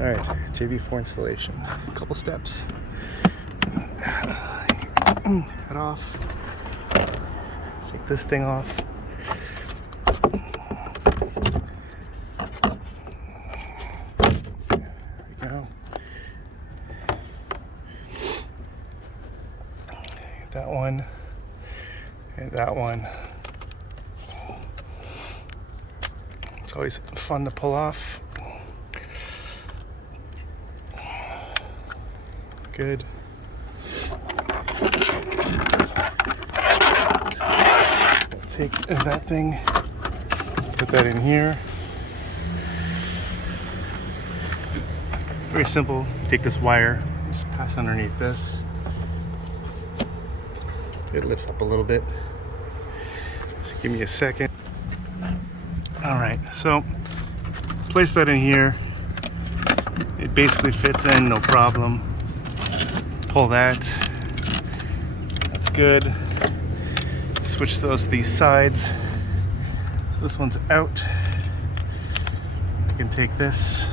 All right, JB4 installation. A couple steps. Head off. Take this thing off. There we go. That one and that one. It's always fun to pull off. Good. Take that thing, put that in here. Very simple. Take this wire, just pass underneath this. It lifts up a little bit. Just give me a second. All right, so place that in here. It basically fits in, no problem. Pull that. That's good. Switch those to these sides. So this one's out. You can take this,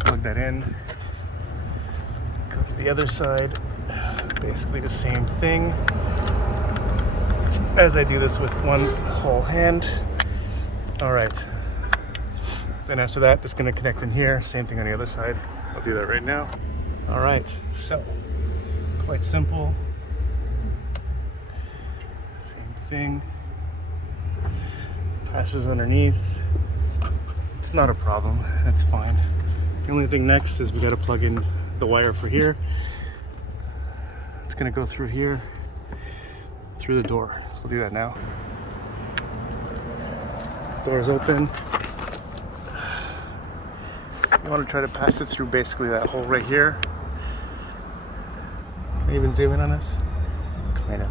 plug that in, go to the other side. Basically the same thing. As I do this with one whole hand. All right. Then after that, it's going to connect in here. Same thing on the other side. I'll do that right now. All right. So quite simple. Same thing. Passes underneath. It's not a problem. That's fine. The only thing next is we got to plug in the wire for here. It's going to go through here, through the door. So we'll do that now. Door's open. You want to try to pass it through basically that hole right here. Can I even zoom in on this? Kind of.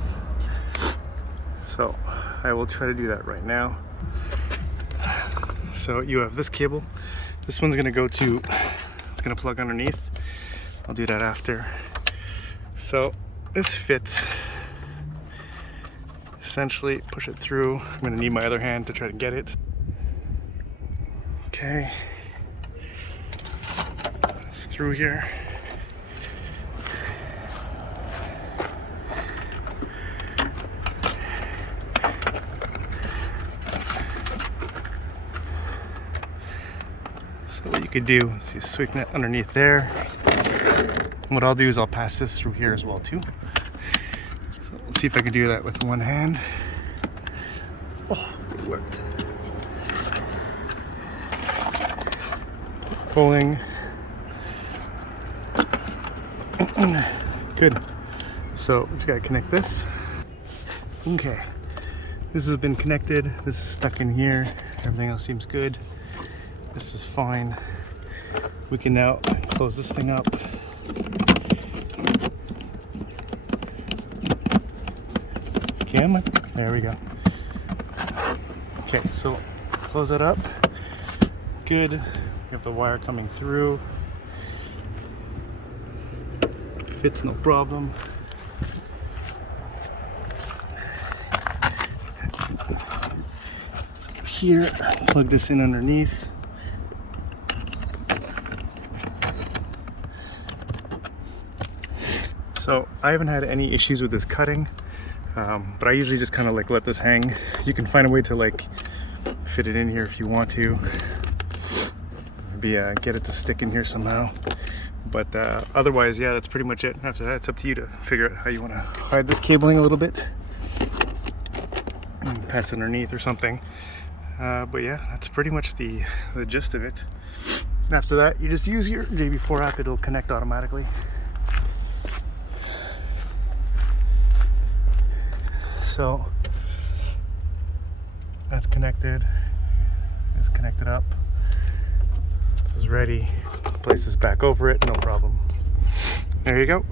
So I will try to do that right now. So you have this cable. This one's gonna go to, it's gonna plug underneath. I'll do that after. So this fits. Essentially push it through. I'm gonna need my other hand to try to get it. Okay. It's through here. So what you could do is you swing that underneath there. And what I'll do is I'll pass this through here as well too. So let's see if I can do that with one hand. Oh, it worked. Pulling. Good. So we just gotta connect this. Okay. This has been connected. This is stuck in here. Everything else seems good. This is fine. We can now close this thing up. Come on. There we go. Okay, so close that up. Good. We have the wire coming through. Fits no problem. So here, plug this in underneath. So I haven't had any issues with this cutting, but I usually just kind of like let this hang. You can find a way to like fit it in here if you want to. Maybe get it to stick in here somehow. But otherwise, yeah, that's pretty much it. After that, it's up to you to figure out how you want to hide this cabling a little bit. Pass it underneath or something. But yeah, that's pretty much the gist of it. After that, you just use your JB4 app. It'll connect automatically. So that's connected. It's connected up. This is ready. Place this back over it, no problem. There you go.